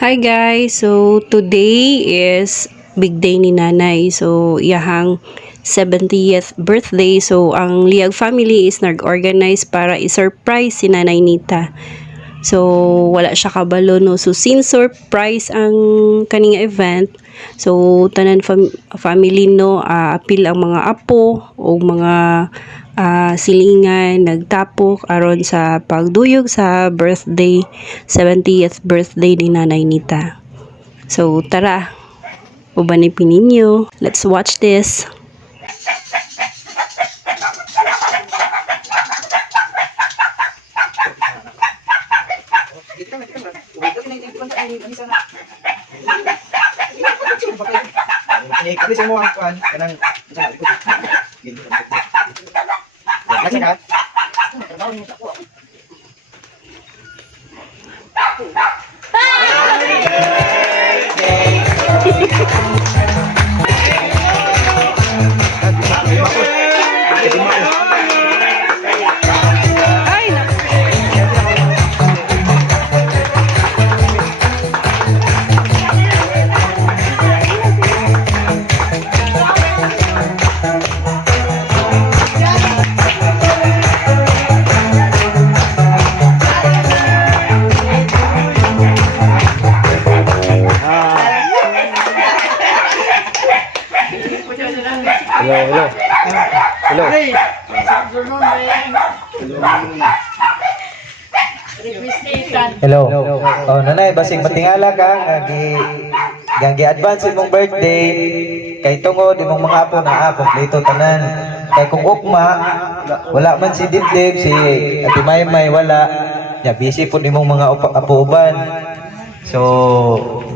Hi guys, so today is big day ni nanay. So iyahang 70th birthday. So ang Liag family is nag-organize para i-surprise si Nanay Nita. So wala siya kabalo no. So since surprise ang kaninga event, so tanan family no apil ang mga apo o mga silingan nagtapok aron sa pagduyog sa birthday 70th birthday ni Nanay Nita. So tara, ubanipin ninyo. Let's watch this. Kasi mo ang kuan kanang Hello. Hello. Oh, nanay, basing matingala ka nga gi-advance imong birthday kay tungod imong mga apo na kompleto tanan. Kay kung ugma wala man si Dibdib, si Ate Maymay wala. Ya busy pud imong mga apo-uban. So,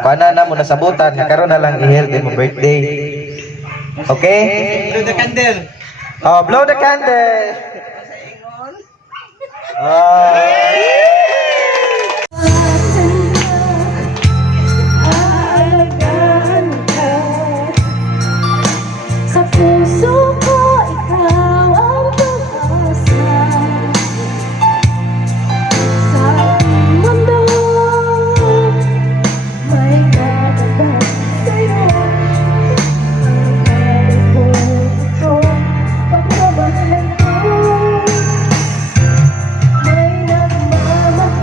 kuana na mo nasabutan nga karon na lang i-hold imong birthday. Okay? Blow the candle. Oh, blow the candle. Sa puso ko, ikaw ang pag-asa. Sa aking mundo, may katapat sa'yo. Ang galing ko ito, pagmamahal ko. May nagmamahal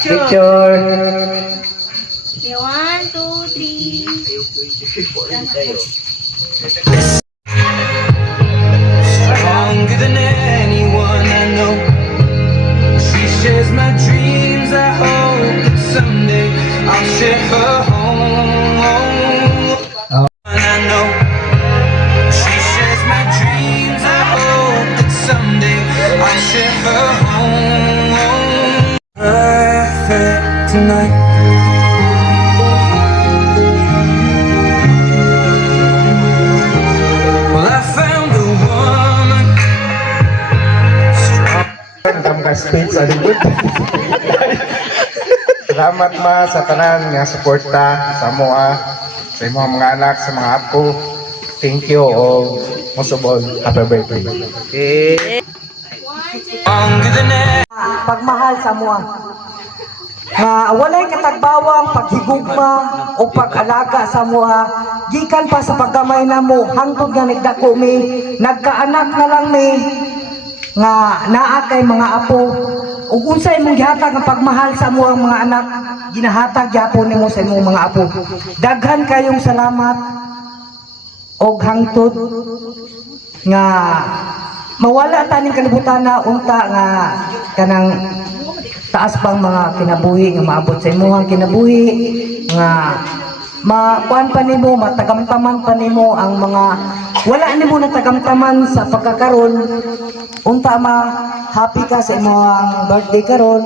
Picture. Okay, 1, 2, 3. Stronger than anyone I know. She shares my dreams. I hope that someday I'll share her home. And I know she shares my dreams. I hope that someday I'll share her home. Perfect tonight. Well, I found a woman. Welcome ka speech sa lingkod. Salamat ma sa tanan nga suporta sa moa, sa imong mga anak, sa mga apo. Thank you o most of all, happy birthday. Okay. Stronger than pagmahal sa mua. Nga walay katagbawang paghigugma o pag-alaga sa mua, gikan pa sa paggamay namo hangtod nga nagdako mi, nagkaanak na lang mi nga naa kay mga apo. Ug unsay imong gihatag nga pagmahal sa mua ang mga anak, ginahatag gyapon nimo sa imong mga apo. Daghan kayong salamat og hangtod nga mawala taning kalibutan na unta nga kanang taas pang mga kinabuhi nga maabot sa imuhang kinabuhi nga makuan pa nimo, matagamtaman pa nimo ang mga wala nimo natagamtaman sa pagkakaron. Unta happy ka sa imuhang birthday karon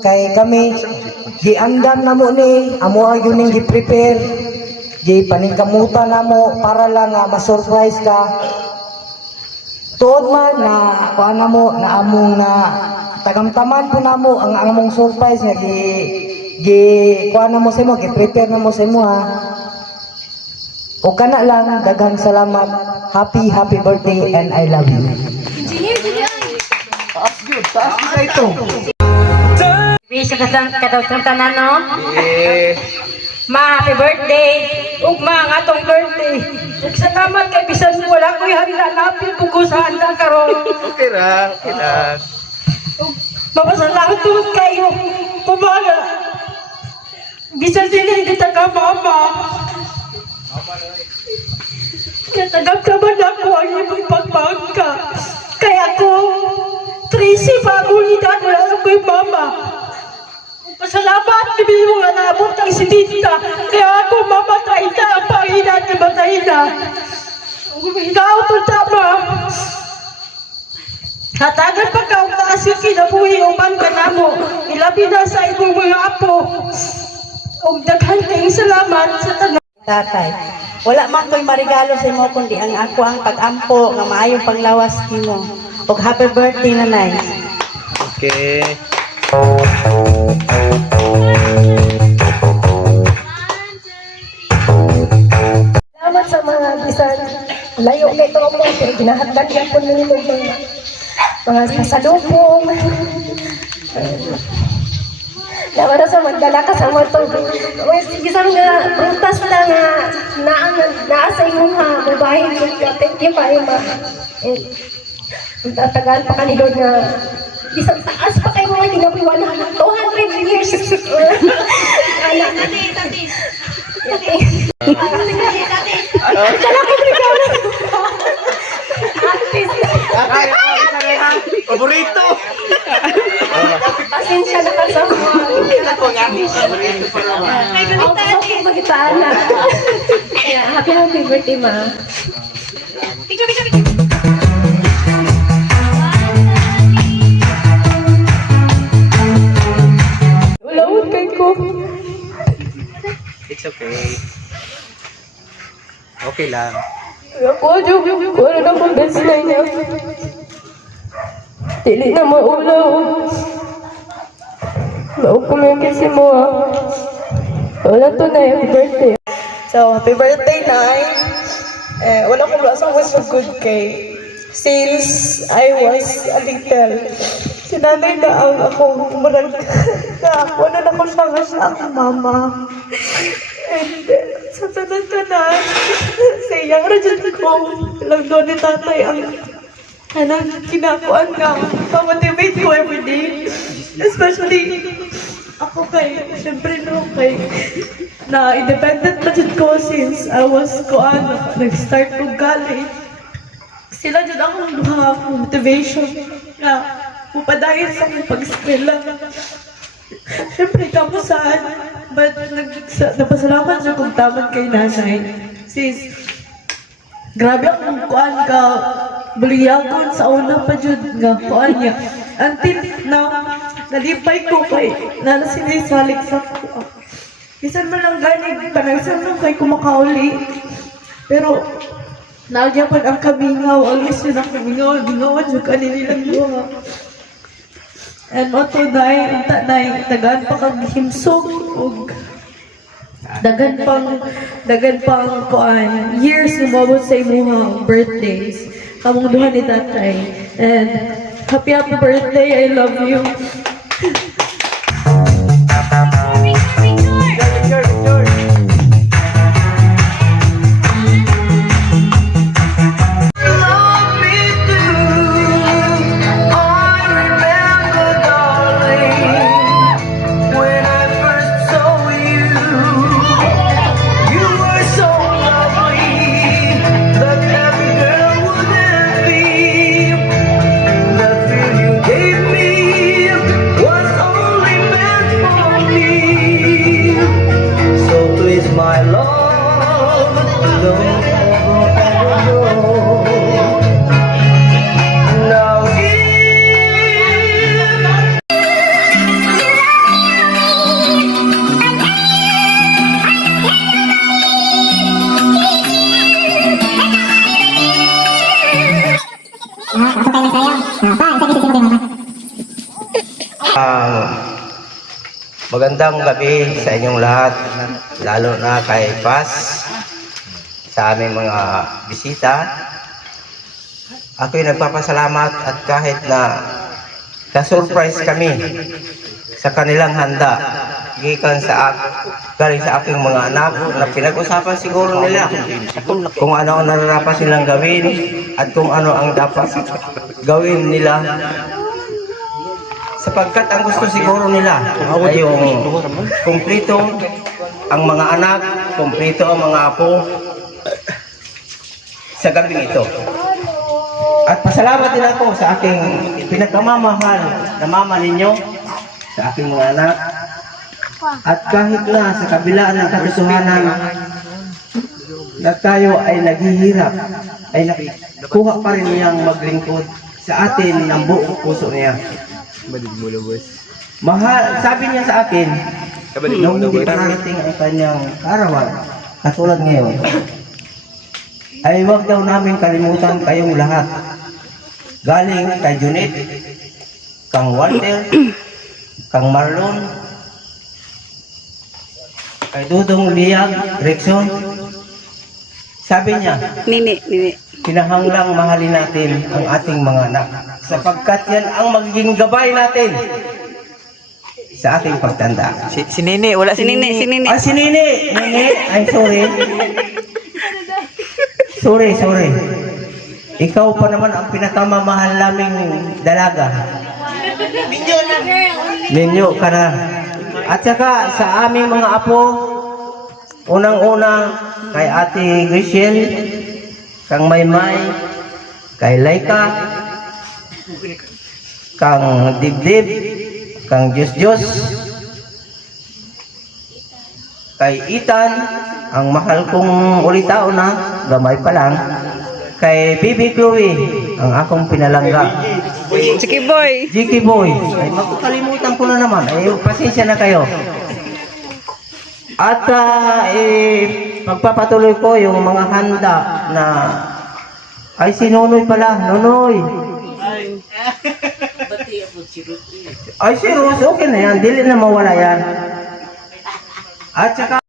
kay kami giandam namo ni amo ang yuning gi-prepare paningkamutan namo para lang nga ma-surprise ka. Tuod man na kuan namo na among na tagamtaman po namo ang among surprise nga kuan namo sa imo, gi-prepare namo sa imo ha. O kana lang, daghang salamat. Happy birthday and I love you. Taas kita ito. Bisa katong tanan no? Eh, Ma, happy birthday! Ugma ang atong birthday! Ug salamat kay bisan wala ko'y handa napil ko sa handa karon. okay lang. Mapasalamat kayo. Kumbaga, bisan din hindi taga mama. Kaya tagagkaman ako ang iyong pagpagka. Kaya ako, 13 bagong edad, wala ako'y mama. Pasalamat, hindi mo nga naabot ang sinita. Kaya ako mamatay na ang Panginoon na matay na. Ikaw ito tama. Hatagan pa ka ang taas yung kinabuhi upan ka na mo. Ilabi na sa ibong mga apo. Huwag daghan kayong salamat sa tanan. Tatay, wala man ko'y marigalo sa imo kundi ang ako ang pag-ampo nga maayong panglawas nimo. Og happy birthday nanay. Okay. Salamat sa mga bisan layo kay to mo pero ginahatag gyapon nimo mga kasalubong. Nawala sa magdala ka sa moto. Isang nga prutas lang nga naa sa imong ha babae. Thank you pa ima. Tatagal pa kanilod na isang taas pa kayo mga ginapiwan na 200 years. Anak. Paborito! Pasensya na ka sa mga. Ako sa magitaan na. Happy birthday, ma. Ulawad kay ko. It's okay. Okay lang. Ako, Diyog, wala na akong baseline niya. Dili na maulaw. Maukumingin mo wala to na happy birthday. So, happy birthday, Nay. Wala ko lasang was so good kay since I was a little. Sinanay na ang ako marag na ako na ako sa akong mama. And sa tanan-tanan, sa iyang radyan ko, lang doon ni tatay ang kinakuan nga, pa-motivate ko everyday. Especially, Ako siyempre no, na independent na dyan ko since I was nag-start ko college. Sila dyan akong duha motivation na upadayon sa akong pag-eskwela. Siyempre, kamusan, but napasalamat siya kung tamad kay nanay. Sis, grabe akong buliyagon sa una pa dyan nga niya. Until now, nalipay ko sinasalik sa ko. Isan man lang ganig, panagsan lang kay kumakauli. Pero, nagyan pa ang kamingaw, always yun ang kamingaw, bingawan yung kanilang luha. And oto dahil, tagaan pa kang himsog, o dagan pang years lumabot sa imuha birthdays. Kamong duha ni tatay. And happy birthday, I love you. My love, don't ever know. Now magandang gabi sa inyong lahat, lalo na kay Paz, sa aming mga bisita. Ako'y nagpapasalamat at kahit na na-surprise kami sa kanilang handa, galing sa aking mga anak na pinag-usapan siguro nila kung ano ang nararapat silang gawin at kung ano ang dapat gawin nila. Sapagkat ang gusto siguro nila ay yung kumplito ang mga anak, kumplito ang mga apo sa gabing ito. At pasalamat din ako sa aking pinagkamamahal na mama ninyo, sa aking mga anak. At kahit na sa kabila ng katotohanan na tayo ay naghihirap, ay nakuha pa rin niyang maglingkod sa atin ng buong puso niya. Mahal, sabi niya sa akin, nung hindi parating ang kanyang karawan, katulad ngayon, ay huwag daw namin kalimutan kayong lahat. Galing kay Junit, kang Walter, kang Marlon, kay Dudong Liag, Rexon. Sabi niya, Nini. kinahanglang mahalin natin ang ating mga anak sapagkat yan ang magiging gabay natin sa ating pagtanda. Si Nini, wala si Nini. Ah, si Nini! Nini! Ay, sorry. Ikaw pa naman ang pinakamamahal naming dalaga. Ninyo ka na. At saka sa aming mga apo, unang-una kay Ate Grishel, kang Maymay, kay Laika, kang Dibdib, kang Diyos, kay Ethan, ang mahal kong ulitao na, gamay pa lang, kay Bibi Chloe, ang akong pinalangga. Jiki Boy, ay makakalimutan ko na naman, ay pasensya na kayo. At magpapatuloy ko yung mga handa na ay si Nonoy pala, Nonoy. Ay si Rose, okay na yan, dili na mawala yan. At saka